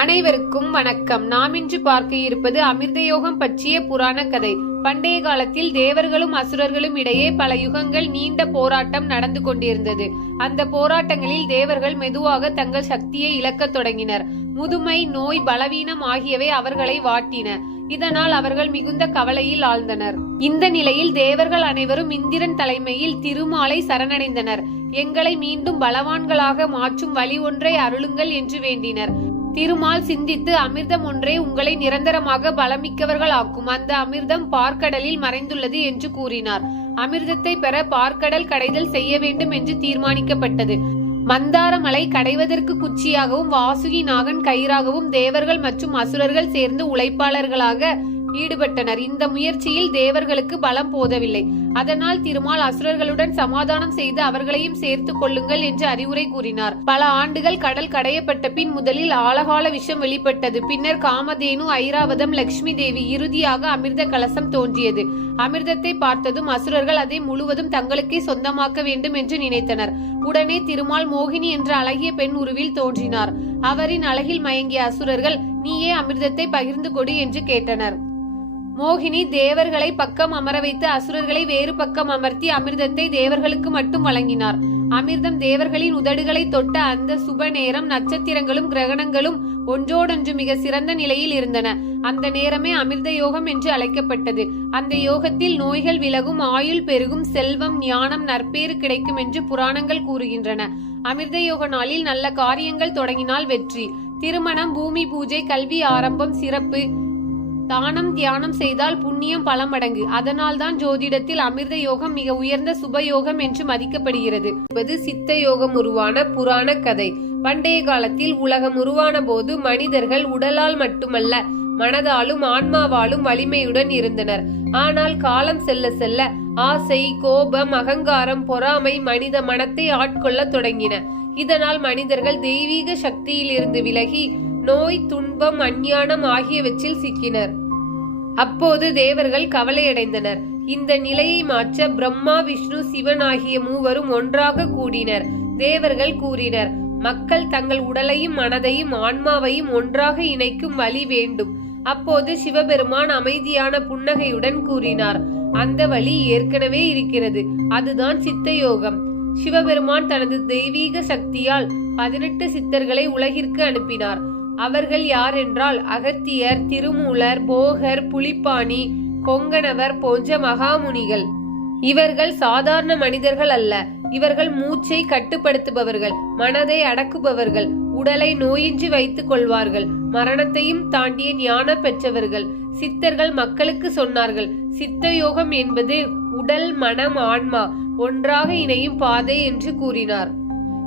அனைவருக்கும் வணக்கம். நாம் இன்று பார்க்க இருப்பது அமிர்தயோகம் பற்றிய புராண கதை. பண்டைய காலத்தில் தேவர்களும் அசுரர்களும் இடையே பல யுகங்கள் நீண்ட போராட்டம் நடந்து கொண்டிருந்தது. அந்த போராட்டங்களில் தேவர்கள் மெதுவாக தங்கள் சக்தியை இழக்கத் தொடங்கினர். முதுமை நோய் பலவீனம் ஆகியவை அவர்களை வாட்டின. இதனால் அவர்கள் மிகுந்த கவலையில் ஆழ்ந்தனர். இந்த நிலையில் தேவர்கள் அனைவரும் இந்திரன் தலைமையில் திருமாலை சரணடைந்தனர். எங்களை மீண்டும் பலவான்களாக மாற்றும் வழி ஒன்றை அருளுங்கள் என்று வேண்டினர். திருமால் சிந்தித்து அமிர்தம் ஒன்றே உங்களை நிரந்தரமாக பலமிக்கவர்கள் ஆக்கும். அந்த அமிர்தம் பார்க்கடலில் மறைந்துள்ளது என்று கூறினார். அமிர்தத்தை பெற பார்க்கடல் கடைதல் செய்ய வேண்டும் என்று தீர்மானிக்கப்பட்டது. மந்தாரமலை கடைவதற்கு குச்சியாகவும் வாசுகி நாகன் கயிறாகவும் தேவர்கள் மற்றும் அசுரர்கள் சேர்ந்து உழைப்பாளர்களாக ஈடுபட்டனர். இந்த முயற்சியில் தேவர்களுக்கு பலம் போதவில்லை. அதனால் திருமால் அசுரர்களுடன் சமாதானம் செய்து அவர்களையும் சேர்த்து கொள்ளுங்கள் என்று அறிவுரை கூறினார். பல ஆண்டுகள் கடல் கடையப்பட்ட பின் முதலில் ஆழகால விஷம் வெளிப்பட்டது. பின்னர் காமதேனு ஐராவதம் லட்சுமி தேவி இறுதியாக அமிர்த கலசம் தோன்றியது. அமிர்தத்தை பார்த்ததும் அசுரர்கள் அதை முழுவதும் தங்களுக்கே சொந்தமாக்க வேண்டும் என்று நினைத்தனர். உடனே திருமால் மோகினி என்ற அழகிய பெண் உருவில் தோன்றினார். அவரின் அழகில் மயங்கிய அசுரர்கள் நீயே அமிர்தத்தை பகிர்ந்து கொடு என்று கேட்டனர். மோகினி தேவர்களை பக்கம் அமர வைத்து அசுரர்களை வேறு பக்கம் அமர்த்தி அமிர்தத்தை தேவர்களுக்கு மட்டும் வழங்கினார். அமிர்தம் தேவர்களின் உதடுகளை தொட்ட அந்த சுப நேரம் நட்சத்திரங்களும் கிரகணங்களும் ஒன்றோடொன்று மிக சிறந்த நிலையில் இருந்தன. அந்த நேரமே அமிர்த யோகம் என்று அழைக்கப்பட்டது. அந்த யோகத்தில் நோய்கள் விலகும் ஆயுள் பெருகும் செல்வம் ஞானம் நற்பேறு கிடைக்கும் என்று புராணங்கள் கூறுகின்றன. அமிர்த யோக நாளில் நல்ல காரியங்கள் தொடங்கினால் வெற்றி. திருமணம் பூமி பூஜை கல்வி ஆரம்பம் சிறப்பு தானம் தியானம் செய்தால் புண்ணியம் பல மடங்கு. அதனால்தான் ஜோதிடத்தில் அமிர்த யோகம் மிக உயர்ந்த சுப யோகம் என்று மதிக்கப்படுகிறது. என்பது சித்த யோகம் உருவான புராண கதை. பண்டைய காலத்தில் உலகம் உருவான போது மனிதர்கள் உடலால் மட்டுமல்ல மனதாலும் ஆன்மாவாலும் வலிமையுடன் இருந்தனர். ஆனால் காலம் செல்ல செல்ல ஆசை கோபம் அகங்காரம் பொறாமை மனித மனத்தை ஆட்கொள்ள தொடங்கின. இதனால் மனிதர்கள் தெய்வீக சக்தியிலிருந்து விலகி நோய் துன்பம் அஞ்ஞானம் ஆகியவற்றில் சிக்கினர். அப்போது தேவர்கள் கவலையடைந்தனர். இந்த நிலையை மாற்ற பிரம்மா விஷ்ணு சிவன் ஆகிய மூவரும் ஒன்றாக கூடினர். தேவர்கள் கூறினர் மக்கள் தங்கள் உடலையும் மனதையும் ஆன்மாவையும் ஒன்றாக இணைக்கும் வழி வேண்டும் அப்போது சிவபெருமான் அமைதியான புன்னகையுடன் கூறினார் அந்த வழி ஏற்கனவே இருக்கிறது. அதுதான் சித்த யோகம் சிவபெருமான் தனது தெய்வீக சக்தியால் பதினெட்டு சித்தர்களை உலகிற்கு அனுப்பினார். அவர்கள் யார் என்றால் அகத்தியர் திருமூலர் போகர் புலிப்பாணி கொங்கணவர் போன்ற மகாமுனிகள். இவர்கள் சாதாரண மனிதர்கள் அல்ல. இவர்கள் மூச்சை கட்டுப்படுத்துபவர்கள் மனதை அடக்குபவர்கள் உடலை நோயின்றி வைத்துக் கொள்வார்கள் மரணத்தையும் தாண்டிய ஞானம் பெற்றவர்கள். சித்தர்கள் மக்களுக்கு சொன்னார்கள் சித்த யோகம் என்பது உடல் மனம் ஆன்மா ஒன்றாக இணையும் பாதை என்று கூறினார்.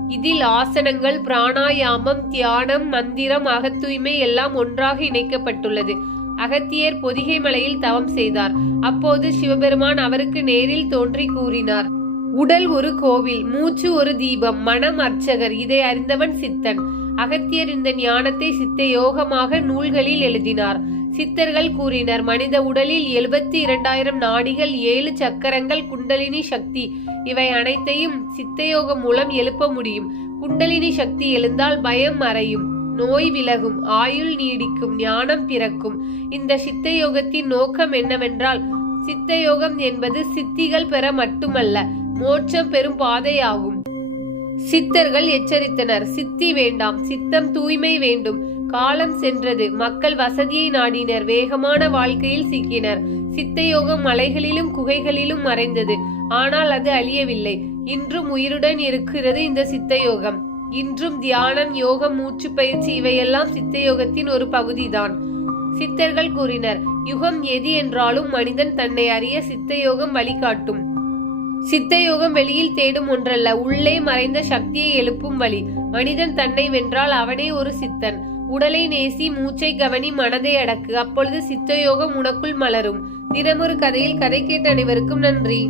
இதில் ஆசனங்கள் பிராணாயாமம் தியானம் மந்திரம் அகத்தூய்மை எல்லாம் ஒன்றாக இணைக்கப்பட்டுள்ளது. அகத்தியர் பொதிகை மலையில் தவம் செய்தார். அப்போது சிவபெருமான் அவருக்கு நேரில் தோன்றி கூறினார் உடல் ஒரு கோவில் மூச்சு ஒரு தீபம் மனம் அர்ச்சகர் இதை அறிந்தவன் சித்தன். அகத்தியர் இந்த ஞானத்தை சித்த யோகமாக நூல்களில் எழுதினார். சித்தர்கள் கூறினர் மனித உடலில் எழுபத்தி இரண்டாயிரம் நாடிகள் ஏழு சக்கரங்கள் குண்டலினி சக்தி. இவை அனைத்தையும் சித்தயோகம் மூலம் எழுப்ப முடியும். குண்டலினி சக்தி எழுந்தால் பயம் மறையும். நோய் விலகும். ஆயுள் நீடிக்கும். ஞானம் பிறக்கும். இந்த சித்த யோகத்தின் நோக்கம் என்னவென்றால் சித்த யோகம் என்பது சித்திகள் பெற மட்டுமல்ல மோட்சம் பெறும் பாதையாகும். சித்தர்கள் எச்சரித்தனர். சித்தி வேண்டாம். சித்தம் தூய்மை வேண்டும். காலம் சென்றது. மக்கள் வசதியை நாடினர். வேகமான வாழ்க்கையில் சிக்கினர். சித்தயோகம் மலைகளிலும் குகைகளிலும் மறைந்தது. ஆனால் அது அழியவில்லை. இன்றும் உயிருடன் இருக்கிறது இந்த சித்தயோகம். இன்றும் தியானம் யோகம் மூச்சு பயிற்சி இவையெல்லாம் சித்தயோகத்தின் ஒரு பகுதிதான். சித்தர்கள் கூறினர் யுகம் எது என்றாலும் மனிதன் தன்னை அறிய சித்தயோகம் வழிகாட்டும். சித்தயோகம் வெளியில் தேடும் ஒன்றல்ல. உள்ளே மறைந்த சக்தியை எழுப்பும் வழி. மனிதன் தன்னை வென்றால் அவனே ஒரு சித்தன். உடலை நேசி மூச்சை கவனி மனதை அடக்கு. அப்பொழுது சித்தயோகம் உனக்குள் மலரும். தினமொரு கதையில் கதை கேட்ட அனைவருக்கும் நன்றி.